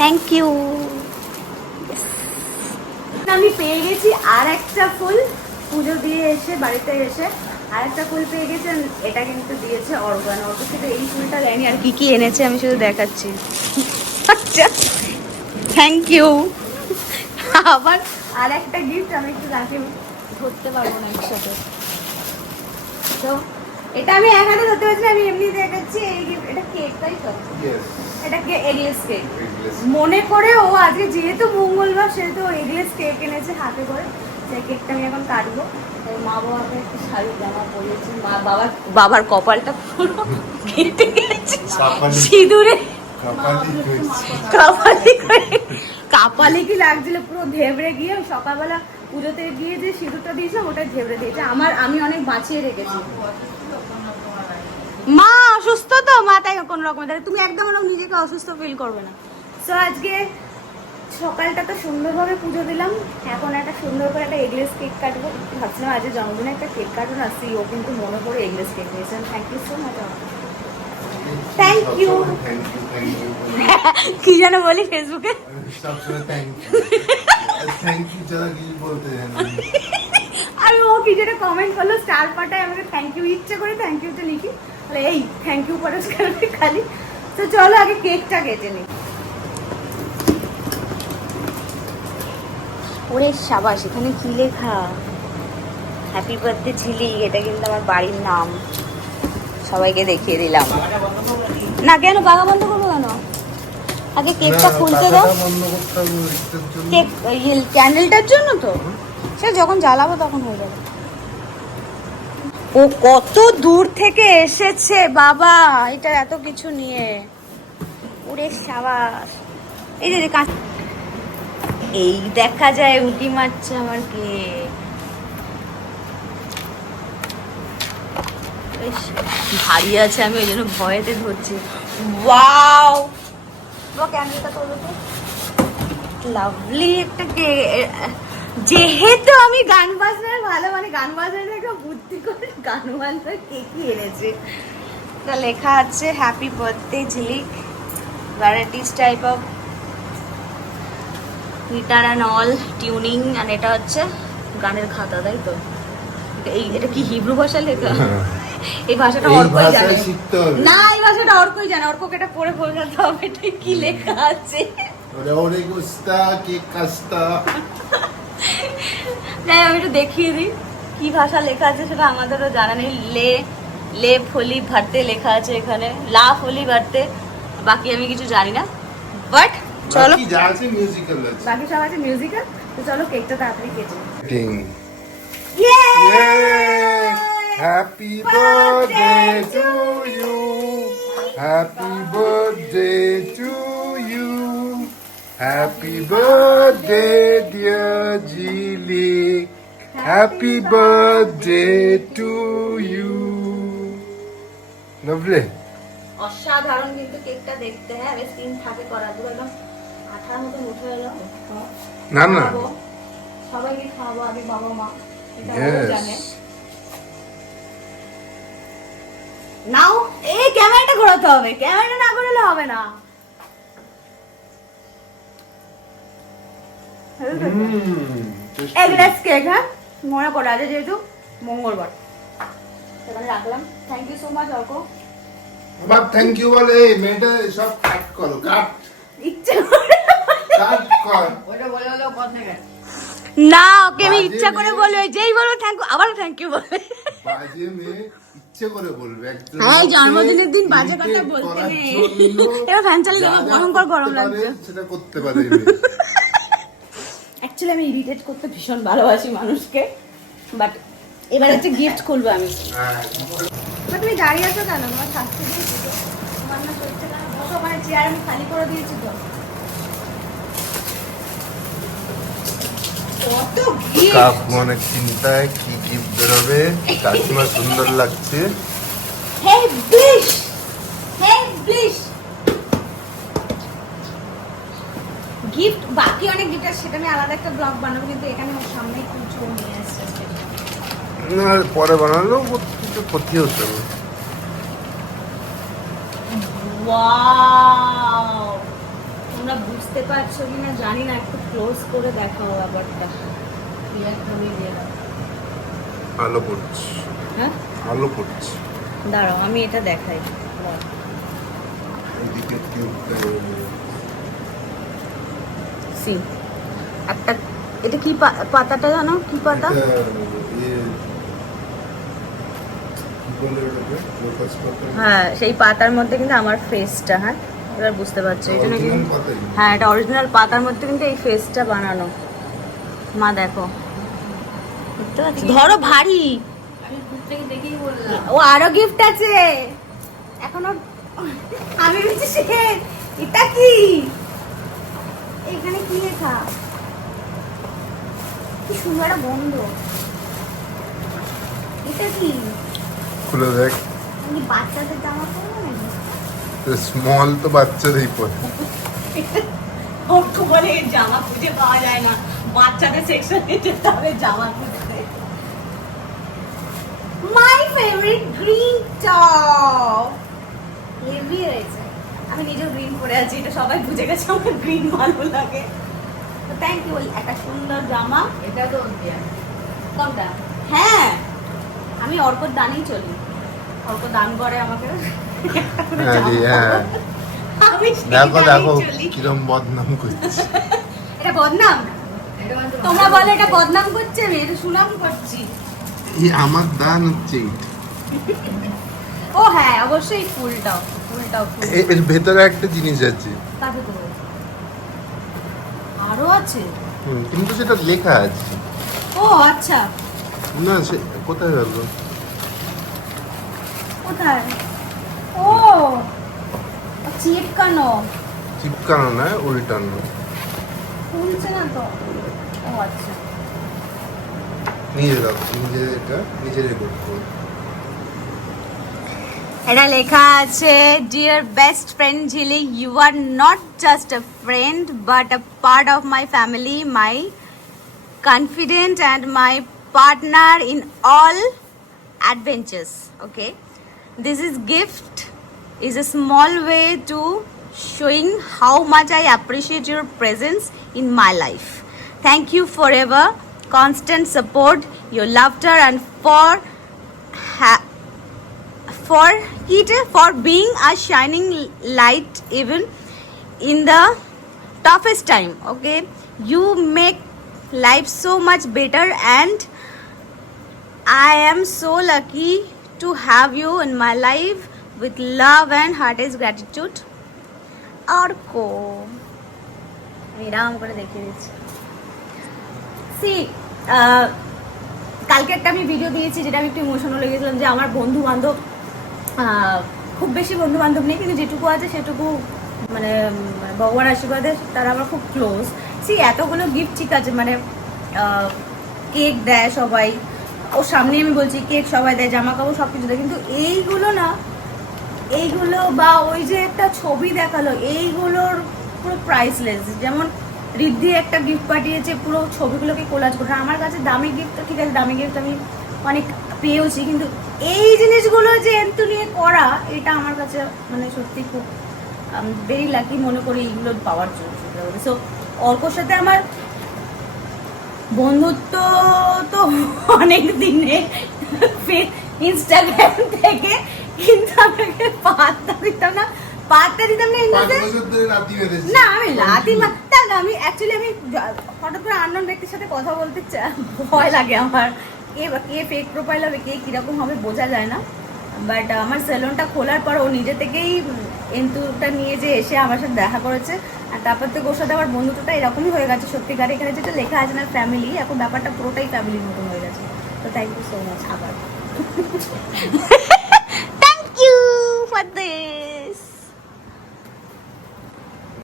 Thank you. আমি পেয়ে গেছি আর একটা ফুল, পুজো দিয়ে এসে বাড়িতে এসে আর একটা ফুল পেয়ে গেছি। এটা কিন্তু দিয়েছে অর্গান। অর্গ থেকে এই ফুলটা দেয়নি। আর কি কি এনেছে আমি শুধু দেখাচ্ছি। আচ্ছা, থ্যাংক ইউ। আবার আর একটা গিফট আমি একটু রাখি, ধরতে পারবো না একসাথে, তো এটা আমি এক হাতে ধরতে পারছি, আমি এমনি দেখাচ্ছি। এই গিফট, এটা কেক, তাই তো? এটা এগলেস কেক। মনে করে ও আজকে যেহেতু মঙ্গলবার সেহেতু এগলেস কেক এনেছে হাতে করে। সেই কেকটা আমি এখন কাটবো। মা বাবাকে একটু শাড়ি জামা পরিয়েছি। বাবার কপালটা পুরো কেটে গেছে সিঁদুরে, কাপালি কি লাগছিল পুরো ঘেবড়ে গিয়ে। সকালবেলা পুজোতে গিয়ে যে সিঁদুরটা দিয়েছিলাম ওটা ঘেবড়ে দিয়েছে আমার। আমি অনেক বাঁচিয়ে রেখেছি। মা অসুস্থ তো, মা তাই কোনো রকম তুমি একদম নিজেকে অসুস্থ ফিল করবে না। তো আজকে সকালটা তো সুন্দরভাবে পুজো দিলাম। এখন একটা সুন্দর করে একটা এগলেস কেক কাটবো। ভাবছিলাম আজকে জন্মদিনে একটা কেক কাটবো না, ও কিন্তু মনে করে এগলেস কেক নিয়েছেন। Thank you so much. Thank you. কি যেন বলি ফেসবুকে, আমি ও কি যেটা কমেন্ট করলো স্টার পাঠায় আমাকে থ্যাংক ইউ, ইচ্ছে করে থ্যাংক ইউটা লিখি, তাহলে এই থ্যাংক ইউ পরে খালি। তো চলো আগে কেকটা কেটে নিই। ওরে সাবাস, এখানে কি লেখা? Happy birthday ঝিলি। এটা কিন্তু আমার বাড়ির নাম। সবাইকে দেখিয়ে দিলাম। না কেন পাকা বন্ধ করবো কেন? আগে কেকটা খুলতে দাও। কেক ক্যান্ডেলটার জন্য তো, সে যখন জ্বালাবো তখন হয়ে যাবে। ও কত দূর থেকে এসেছে বাবা এটা এত কিছু নিয়ে। ওরে সাবাস। এই যে এই দেখা যায় উঁকি মারছে আমার কেক। ভারী আছে, আমি ওই জন্য ভয়েতে ধরছি। ওয়াও, ক্যান্ডেলটা তোলো তো। লাভলি একটা কেক। যেহেতু আমি গান বাজনার ভালো, মানে গান বাজনার একটা বুদ্ধি করে গান বাজনার কেকই এনেছে। এটা লেখা আছে happy birthday Jhilik, varieties type of guitar and all tuning. আর এটা হচ্ছে গানের খাতা, তাই তো? এটা কি হিব্রু ভাষা লেখা? এই ভাষাটা অর্কই জানে না, এই ভাষাটা অর্কই জানে। অর্ককে এটা পড়ে বোঝাতে হবে এটা কি লেখা আছে। আমি একটু দেখিয়ে দিই কি ভাষা লেখা আছে, সেটা আমাদেরও জানা নেই। লে ফলি ভারতে লেখা আছে এখানে, লা ফলি ভারতে। বাকি আমি কিছু জানি না, বাট চলো বাকি সব আছে মিউজিক্যাল। তো চলো কেকটা তাড়াতাড়ি কেটে। Happy birthday to you. Happy birthday to you. Happy birthday dear Jili. Happy birthday to you. Lovely. অসাধারণ কিন্তু কেকটা দেখতে। হ্যাঁ বেশ তিন থাকে করা, দু একদম আঠার মতো উঠে এলো। না না, সবাইকে খাওয়াবো, আগে বাবা মা, এটা জানে। নাও এই ক্যামেরাটা ঘোরাতে হবে, ক্যামেরাটা না ঘোরালে হবে না। এগলেস কেক, হ্যাঁ মনে করে আছে যেহেতু মঙ্গলবার সেখানে রাখলাম। Thank you so much Arka. আবার থ্যাংক ইউ বলে মেয়েটা সব কাট করো, কাট ইচ্ছে কাট কর। ওটা বলে হলো পথ থেকে না, ওকে আমি ইচ্ছা করে বলি, যেই বলবো থ্যাংক ইউ আবার থ্যাংক ইউ বলে। বাজে মেয়ে ইচ্ছে করে বলবে একজন। হ্যাঁ জন্মদিনের দিন বাজে কথা বলতে নেই। এবার ফ্যান চালিয়ে দেবো, ভয়ঙ্কর গরম লাগছে। সেটা করতে পারে। অ্যাকচুয়ালি আমি ইরিটেট করতে ভীষণ ভালোবাসি মানুষকে, বাট এবার একটা গিফট খুলবো আমি। তুমি দাঁড়িয়ে আছো কেন? তোমার শাস্তি দিয়েছি তো, তোমার না চলছে কেন? বসো, ওখানে চেয়ার আমি খালি করে দিয়েছি তো। কত গিফট, মনে চিন্তায় কি গিফট বেরোবে। কাকিমা সুন্দর লাগছে। হে ব্লিশ, হে ব্লিশ গিফট। বাকি অনেক গিফট আছে, সেটা আমি আলাদা একটা ব্লগ বানাবো, কিন্তু এখানে ওর সামনে কিছু নিয়ে আসছে। না পরে বানালেও কিছু ক্ষতি হতো না। ওয়াও তোমরা বুঝতে পারছো কিনা জানি না, একটু ক্লোজ করে দেখাও ব্যাপারটা। ক্লিয়ারভাবে দিয়ে দাও। আলো পড়ছে, হ্যাঁ আলো পড়ছে। দাঁড়াও আমি এটা দেখাই। এইদিকে টিউবটা সি একটা, এটা কি পাতাটা জানো কি পাতা? হ্যাঁ সেই পাতার মধ্যে কিন্তু আমার ফেসটা, হ্যাঁ এবার বুঝতে পারছো এই জন্য কিন্তু, হ্যাঁ এটা অরিজিনাল পাতার মধ্যে কিন্তু এই ফেসটা বানানো। মা দেখো, বুঝতে পারছো? ধরো ভারী, ও আরো গিফট আছে এখনো। আমি বলছি সে এটা কি, এখানে কি লেখা? কি সুন্দর একটা বন্ধ, এটা কি? খুলে দেখ। আমি বাচ্চাদের জামা পরবো নাকি? স্মল তো বাচ্চাদেরই পরে। ওকে বলে জামা খুঁজে পাওয়া যায় না, বাচ্চাদের সেকশনে যেতে হবে জামা খুঁজতে। My favourite green top, heavy হয়েছে। আমি নিজেও গ্রিন পরে আছি, এটা সবাই বুঝে গেছে আমার গ্রিন ভালো লাগে। তো থ্যাংক ইউ, একটা সুন্দর জামা। এটা তো কোনটা? হ্যাঁ আমি অর্কর দানেই চলি, অর্ক দান করে আমাকে। হ্যাঁ আমি সেই দেখো দানেই দেখো চলি। কিরম বদনাম করছে। এটা বদনাম? তোমরা বলে এটা বদনাম করছে, আমি এটা সুনাম করছি। এই আমার দান হচ্ছে এইটা। ও হ্যাঁ অবশ্যই ফুলটাও ফুল। এর ভেতরে একটা জিনিস আছে। তাতে তো আরো আছে, কিন্তু সেটা লেখা আছে ও আচ্ছা না, সে কোথায় গেল? কোথায়? ও চিপকানো, চিপকানো না, উল্টানো। খুলছে না তো। ও আচ্ছা নিজে দাও, নিজে এটা নিজে রেকর্ড করো। এটা লেখা আছে, dear best friend Jhili, you are not just a friend but a part of my family, my confident and my partner in all adventures. Okay, this is gift is a small way to showing how much I appreciate your presence in my life. Thank you forever, constant support, your laughter, and for being a shining light even in the toughest time. Okay, you make life so much better and I am so lucky to have you in my life. With love and heartiest gratitude, Arko. এরকম করে দেখিয়ে দিচ্ছি। C কালকে একটা আমি video দিয়েছি যেটা আমি একটু ইমোশনাল হয়ে গেছিলাম, যে আমার বন্ধু বান্ধব খুব বেশি বন্ধু বান্ধব নেই, কিন্তু যেটুকু আছে সেটুকু মানে ভগবান আশীর্বাদে তারা আমার খুব ক্লোজ। সি এতগুলো গিফট ঠিক আছে, মানে কেক দেয় সবাই, ওর সামনে আমি বলছি কেক সবাই দেয়, জামা কাপড় সব কিছু দেয়, কিন্তু এইগুলো না, এইগুলো বা ওই যে একটা ছবি দেখালো, এইগুলোর পুরো প্রাইসলেস। যেমন রিদ্ধি একটা গিফট পাঠিয়েছে, পুরো ছবিগুলোকে কোলাজ করে। আমার কাছে দামি গিফট তো ঠিক আছে, দামি গিফট আমি অনেক পেয়েওছি, কিন্তু এই জিনিসগুলো যে এত নিয়ে করা, এটা আমার কাছে মানে সত্যি খুব ভেরি লাকি মনে করি এইগুলো পাওয়ার জন্য। সো অর্কর সাথে আমার বন্ধুত্ব তো অনেক দিনে ইনস্টাগ্রাম থেকে, কিন্তু আমাকে পাত্তা দিতাম না না, আমি লাতি আমি অ্যাকচুয়ালি আমি হঠাৎ করে আননোন ব্যক্তির সাথে কথা বলতে ভয় লাগে আমার, কে ফেক প্রোফাইল হবে, কে কিরকম হবে বোঝা যায় না। বাট আমার সেলুনটা খোলার পর ও নিজে থেকেই এন্তুটা নিয়ে যে এসে আমার সাথে দেখা করেছে, আর তারপর থেকে ওর সাথে আমার বন্ধুত্বটা এরকমই হয়ে গেছে সত্যিকার। এখানে যেটা লেখা আছে না ফ্যামিলি, এখন ব্যাপারটা পুরোটাই ফ্যামিলির মতন হয়ে গেছে। তো থ্যাংক ইউ সো মাচ আবার।